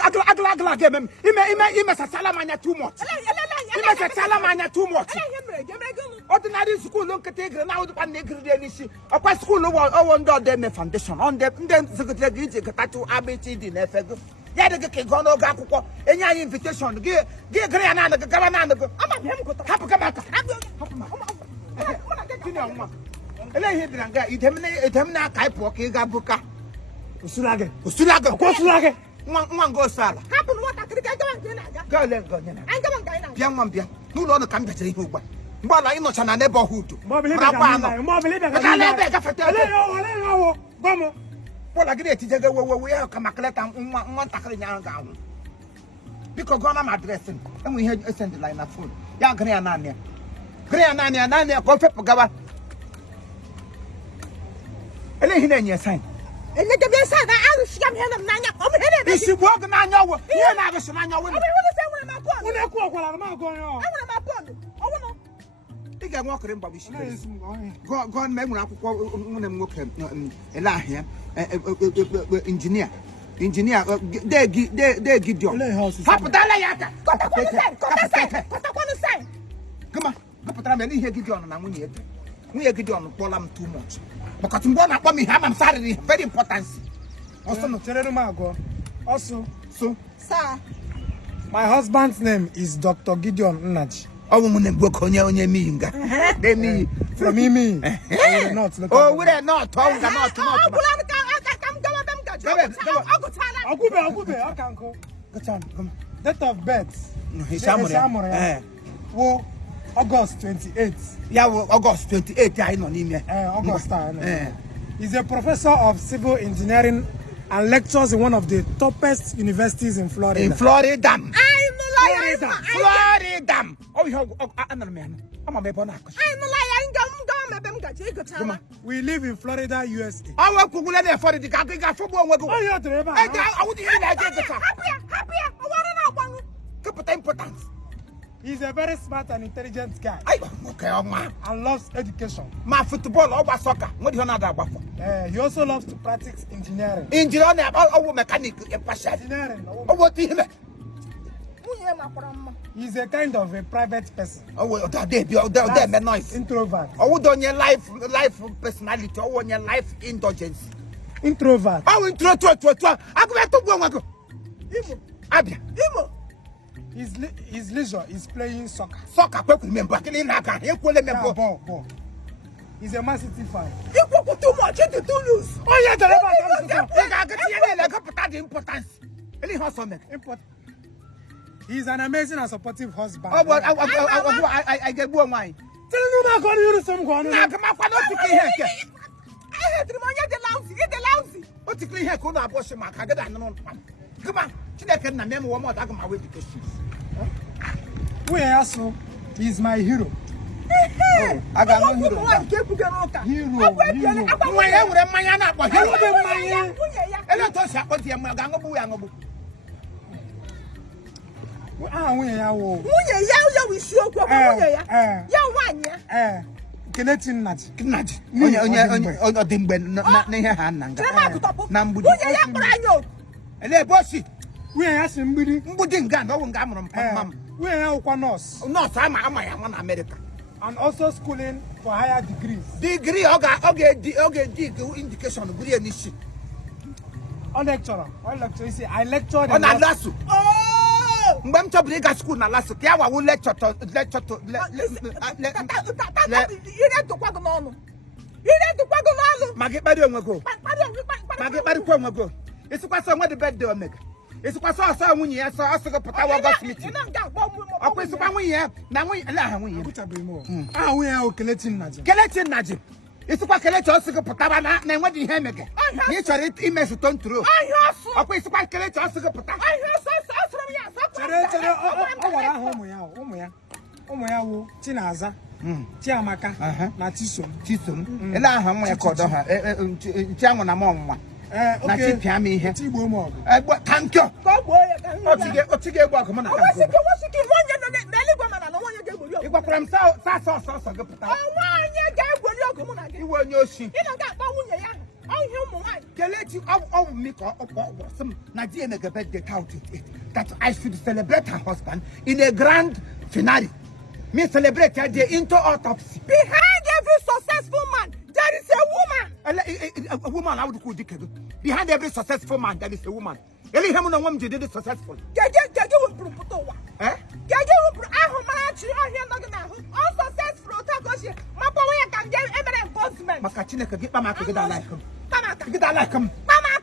agla game. Ime salamanya too much. Ime salamanya too much. Ordinary school don't take now the pandemic. Of school over them foundation on them secretary to ABCD in effect. Yadaka gono gakuko, any invitation. Give Grana the governor. I'm a Usulage, one go sala. Happen what I could go let go. Young one, no longer come to you. But I know a neighborhood. What I get to go we are come one tackling gown. Because I'm addressing, and we had a sent line of food. Young Grianania. Grianania, Nania, Coffee Gaba. And then you sign. And let me say that I was young and Nanya. Oh, she walk on your way. You're not a Sananya. What I can walk in, but we should go on. Men walk here. Engineer. They give you. Come on, go put here. Give you on ammonia. We are getting on Polam too much. Because I'm going to me, I'm sorry, very important. Also, so, sir, my husband's name is Dr. Gideon Nnach. Oh, woman, book on your name. They me from me. Oh, we're not. Date of birth. August 28th. Yeah, August 28th. I know him. August. He's a professor of civil engineering and lectures in one of the toppest universities in Florida. In Florida. Florida. Oh, you another man. I'm a man. We live in Florida, USA. I work for the football. Oh, you're the I would hear that. He's a very smart and intelligent guy. Okay, and loves education. My football over soccer. What do you know about? He also loves to practice engineering. Engineering, mechanic, engineering. Oh, what do you mean? He's a kind of a private person. Oh, they're nice. Introvert. Oh, on your life personality. Oh, on your life indulgence. Introvert. Oh, introvert. I'm going to go. Imo. His leisure is playing soccer. Soccer, remember. Ball. He's a Man City fan. You put too much into too loose. Oh, yeah, he's an amazing and supportive husband. Oh, but I get one wine. Tell him I'm going to use some one. I had the lousy. What's the clean hair? Could I wash my car? Come on. She can remember one more time on my way because he's my hero. I got no hero. We are somebody. We are nurse. Not I'm America. And also schooling for higher degrees. Degree, okay, indication. On lecturer. You see, I lectured on Alasu. Oh! I'm to bring a school in Alasu. I will lecture to. You need to quack on. You need to quack on. Maggie, go. It's quite some the bed do make. It's quite so when you ask us to put our gas meeting. I put some here. Now we allow we are collecting Najib. It's quite collect us to put our name. What do you make? It's a image to turn through. I put quite collect us to put Tinaza, Tiamaka, Natisum, and I have my called her, Tiamon among. Okay, Tammy, Tibo. Thank you. What to get welcome on. Kelechi of me some Nigerian birthday that I should celebrate her husband in a grand finale. Me celebrate the into autopsy. Behind every successful man, there is a woman. A woman, I would call it. Behind every successful man, there is a woman. Eli hemu na woman did it successful. Gaga will prove to Eh? Gaga will prove unsuccessful. Mapa way can get eminent postman. Makachine can get my market like him. Get like him.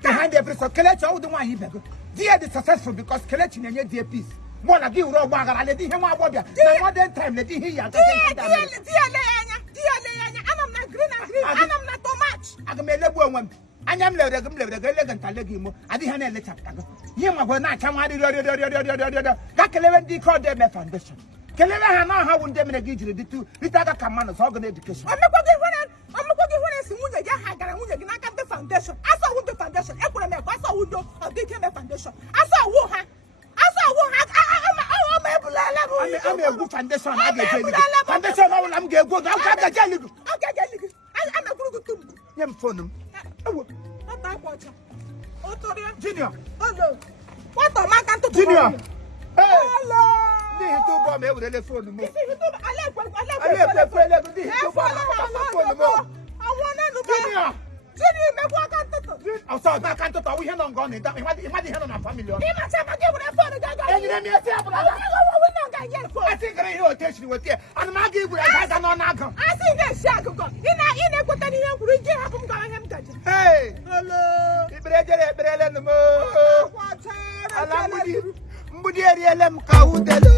Behind every Kelechi, all the one he beg. Dear the successful because Kelechi and dear peace. One of you wrote one and let him out of the modern time. Let him hear. Dear Leanya, I'm not green, I'm not too much. I can make a woman. I am the elegant Allegimo. I didn't let up. You are not come out of that 11 decode them foundation. Keleva now how would them give you the two little commands organ education. I'm not going to foundation. I saw the foundation. I saw window of the foundation. I saw Wuhan. I'm a good foundation. I'm going good. I'm a good phone. Junior. Hello. What am I going to do? Junior. Hello. This is too bomb over the phone. I saw that can't talk. We have not gone in that. We had the hand on our family. I think I know attention with you. And Maggi would have had an I think that's Shaku. In a good idea, we have him going and touching. Hey, Hello. Alhamdulillah. Mbudi arielem kaudelo.